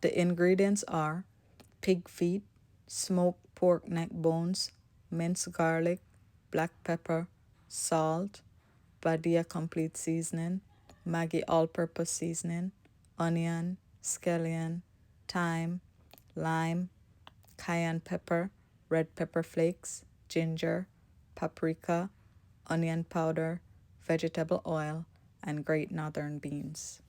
The ingredients are pig feet, smoked pork neck bones, minced garlic, black pepper, salt, Badia complete seasoning, Maggi all-purpose seasoning, onion, scallion, thyme, lime, cayenne pepper, red pepper flakes, ginger, paprika, onion powder, vegetable oil, and great northern beans.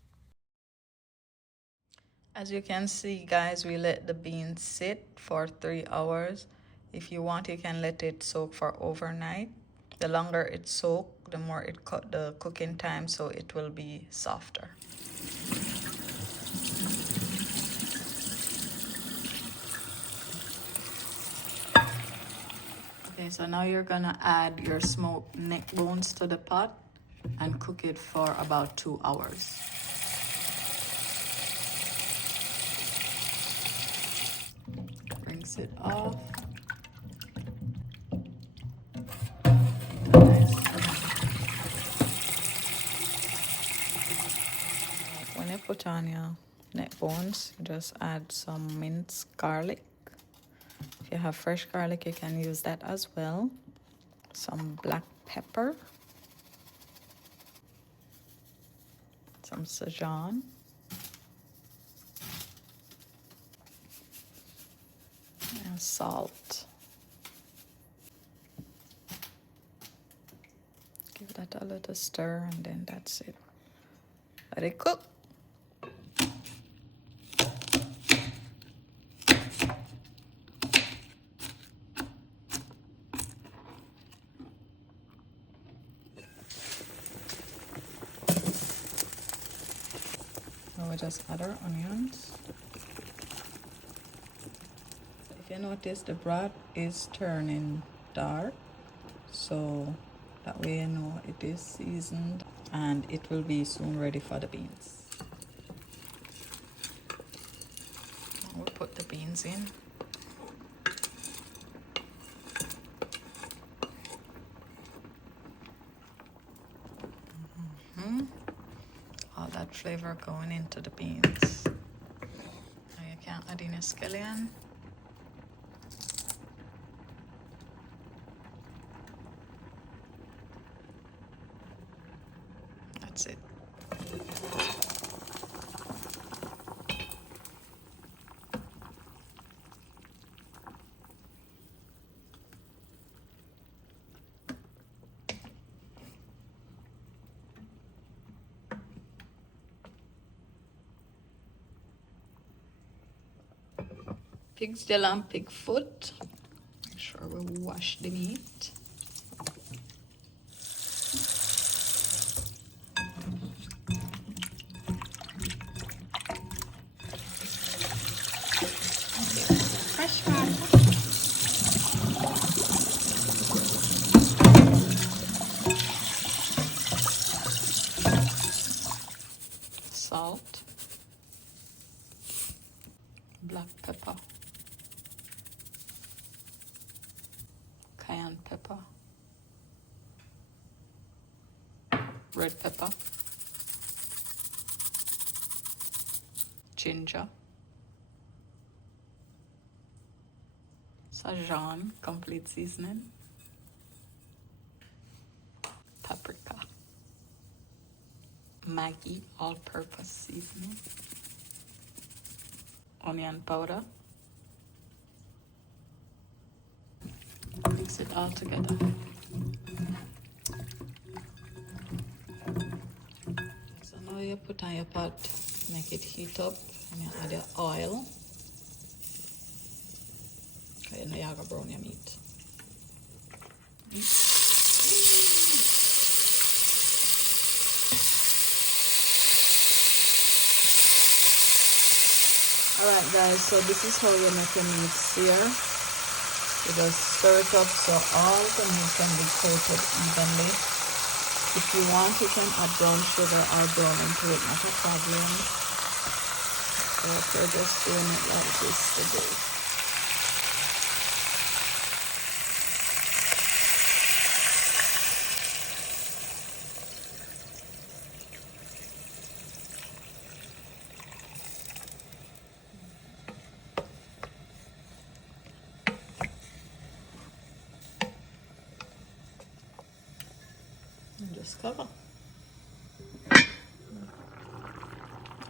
As you can see, guys, we let the beans sit for 3 hours. If you want, you can let it soak for overnight. The longer it soaks, the more it cut the cooking time, so it will be softer. Okay, so now you're gonna add your smoked neck bones to the pot and cook it for about 2 hours. Rinse it off. Nice. When you put on your neck bones, just add some minced garlic. If you have fresh garlic, you can use that as well. Some black pepper, some Szechuan, and salt. Give that a little stir, and then that's it. Let it cook. Now we just add our onions. If you notice, the broth is turning dark, so that way you know it is seasoned, and it will be soon ready for the beans. We'll put the beans in. All that flavor going into the beans. Now you can add in a scallion. That's it. Pig's tail and pig foot. Make sure we wash the meat. Fresh garlic. Salt. Black pepper. Cayenne pepper. Red pepper. Ginger. Szechuan complete seasoning. Paprika. Maggi all-purpose seasoning. Onion powder. Mix it all together. So now you put on your pot, make it heat up, and you add your oil. And now you're gonna brown your meat. Alright guys, so this is how you make your meat sear. You just stir it up so all the meat can be coated evenly. If you want, you can add brown sugar or brown into it, not a problem. So we're just doing it like this today. just cover.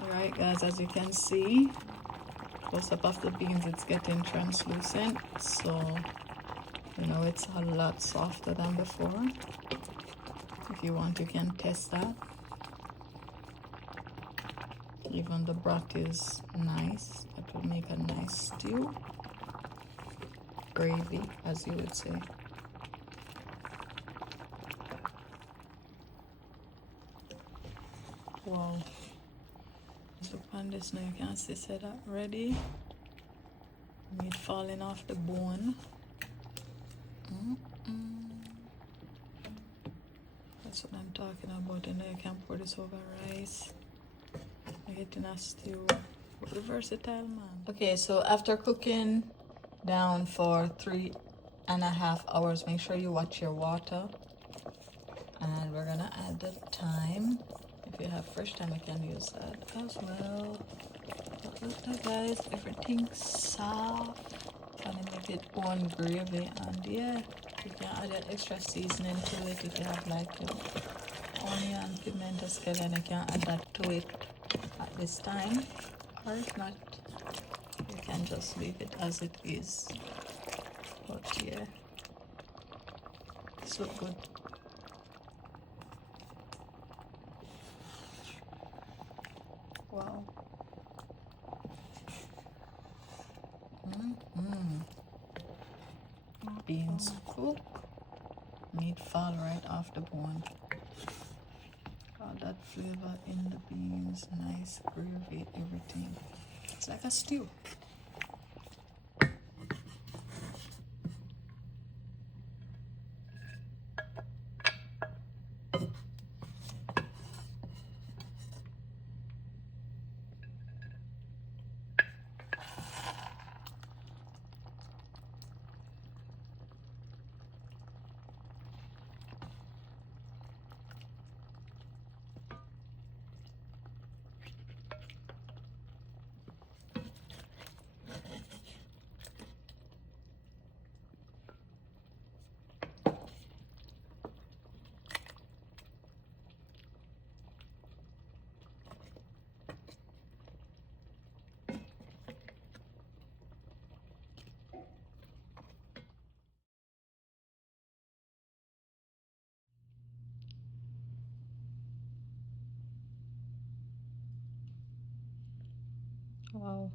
Alright guys, as you can see, close up of the beans, it's getting translucent, so you know it's a lot softer than before. If you want, you can test that. Even the broth is nice. That will make a nice stew. Gravy, as you would say. Wow. Look on this now, you can see that ready. Meat falling off the bone. That's what I'm talking about. And now you can pour this over rice. You're getting a stew. What a versatile man. Okay, so after cooking down for 3.5 hours, make sure you watch your water. And we're gonna add the thyme. If you have fresh thyme, you can use that as well. But look at guys, everything's soft. And make it own gravy, and yeah, you can add an extra seasoning to it. If you have like your onion, pimento scallion, you can add that to it at this time, or if not, you can just leave it as it is. But yeah, it's so good. Wow. Beans cook, meat fall right off the bone. All that flavor in the beans, nice gravy, everything. It's like a stew. Wow.